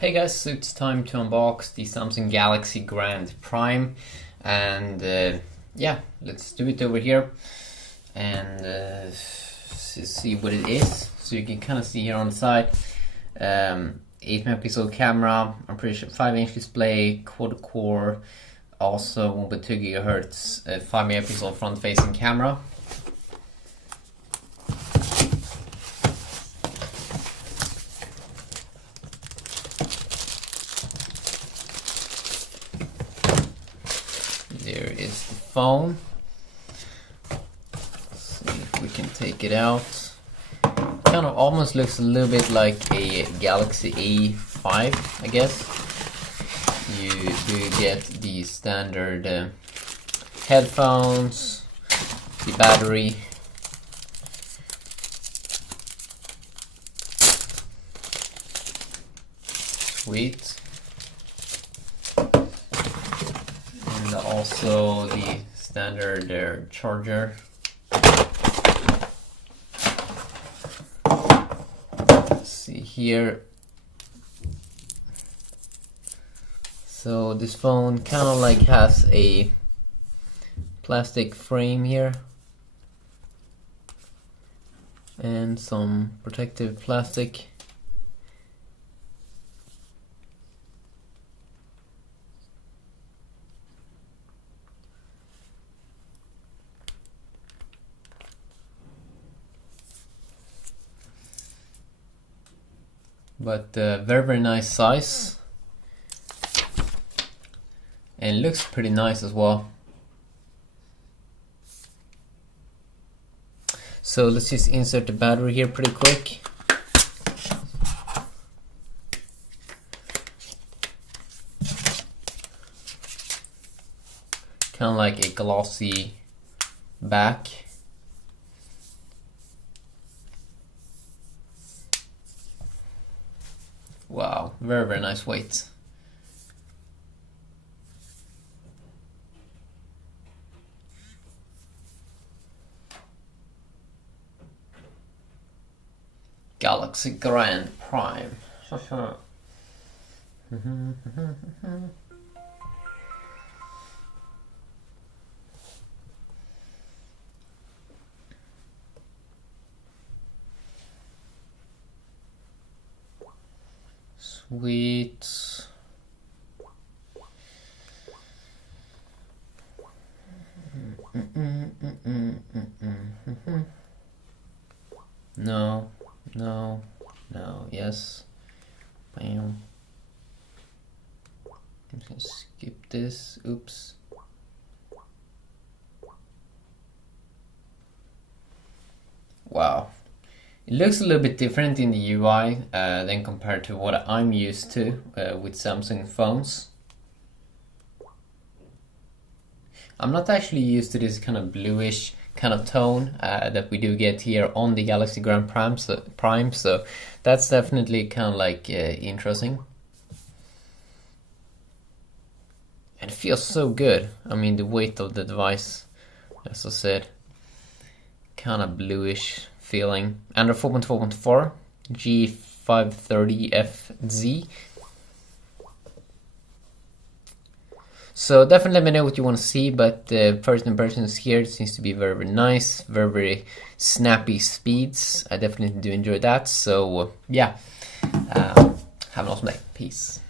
Hey guys, so it's time to unbox the Samsung Galaxy Grand Prime, and yeah, let's do it over here and see what it is. So you can kind of see here on the side, 8 megapixel camera, I'm pretty sure 5-inch display, quad core, also 1.2 gigahertz, 5 megapixel front facing camera. There is the phone. Let's see if we can take it out. Kind of almost looks a little bit like a Galaxy A5, I guess. You do get the standard headphones, the battery, sweet. And also the standard charger. Let's see here. So this phone kind of like has a plastic frame here and some protective plastic. But very nice size, and looks pretty nice as well. So let's just insert the battery here pretty quick. Kind of like a glossy back. Wow, very nice weight. Galaxy Grand Prime. Sweet. No, no, no, yes. Bam. I'm just gonna skip this. Oops. Wow. It looks a little bit different in the UI than compared to what I'm used to with Samsung phones. I'm not actually used to this kind of bluish kind of tone that we do get here on the Galaxy Grand Prime, so that's definitely kind of like interesting. And it feels so good. I mean, the weight of the device, as I said, kind of bluish feeling. Android 4.4.4, G530FZ. So definitely let me know what you want to see, but the first impressions here seems to be very nice, very snappy speeds. I definitely do enjoy that. So yeah, have an awesome day. Peace.